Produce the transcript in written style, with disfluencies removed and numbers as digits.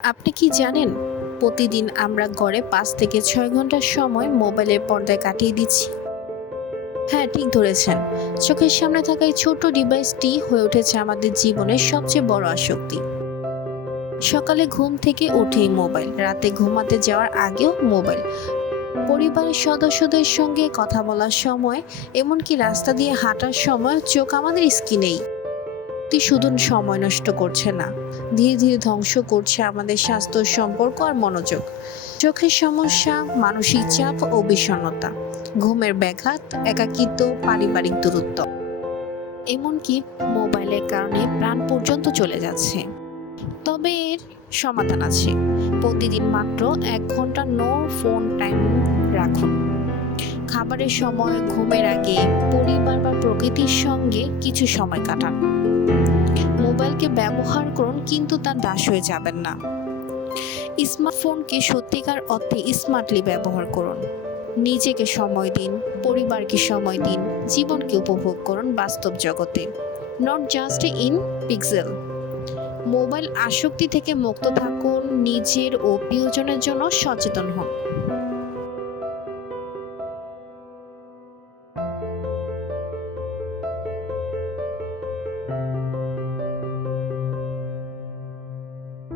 আপনি কি জানেন? প্রতিদিন আমরা গড়ে ৫ থেকে ৬ ঘন্টা সময় মোবাইলের পর্দায় কাটিয়ে দিচ্ছি। হ্যাঁ, ঠিক ধরেছেন। চোখের সামনে থাকা এই ছোট্ট ডিভাইসটি হয়ে উঠেছে আমাদের জীবনের সবচেয়ে বড় আসক্তি। সকালে ঘুম থেকে উঠেই মোবাইল, রাতে ঘুমাতে যাওয়ার আগেও মোবাইল। পরিবারের সদস্যদের সঙ্গে কথা বলার সময়, এমনকি রাস্তা দিয়ে হাঁটার সময় চোখ আমাদের স্ক্রিনেই। এটি শুধু সময় নষ্ট করছে না, ধীরে ধীরে ধ্বংস করছে আমাদের স্বাস্থ্য, সম্পর্ক আর মনোযোগ। চোখের সমস্যা, মানসিক চাপ ও বিষণ্ণতা, ঘুমের ব্যাঘাত, একাকিত্ব, পারিবারিক দূরত্ব, এমনকি মোবাইলের কারণে প্রাণ পর্যন্ত চলে যাচ্ছে। তবে এর সমাধান আছে। প্রতিদিন মাত্র ১ ঘন্টা নো ফোন টাইম রাখুন। খাবারের সময়, ঘুমের আগে পরিবার বা প্রকৃতির সঙ্গে কিছু সময় কাটান। মোবাইলকে ব্যবহার করুন, কিন্তু তার দাস হয়ে যাবেন না। স্মার্টফোনকে সত্যিকার অর্থে স্মার্টলি ব্যবহার করুন। নিজেকে সময় দিন, পরিবারকে সময় দিন, জীবনকে উপভোগ করুন বাস্তব জগতে, not just in pixel. Mobile আসক্তি থেকে মুক্ত থাকুন, নিজের ও প্রিয়জনের জন্য সচেতন হন।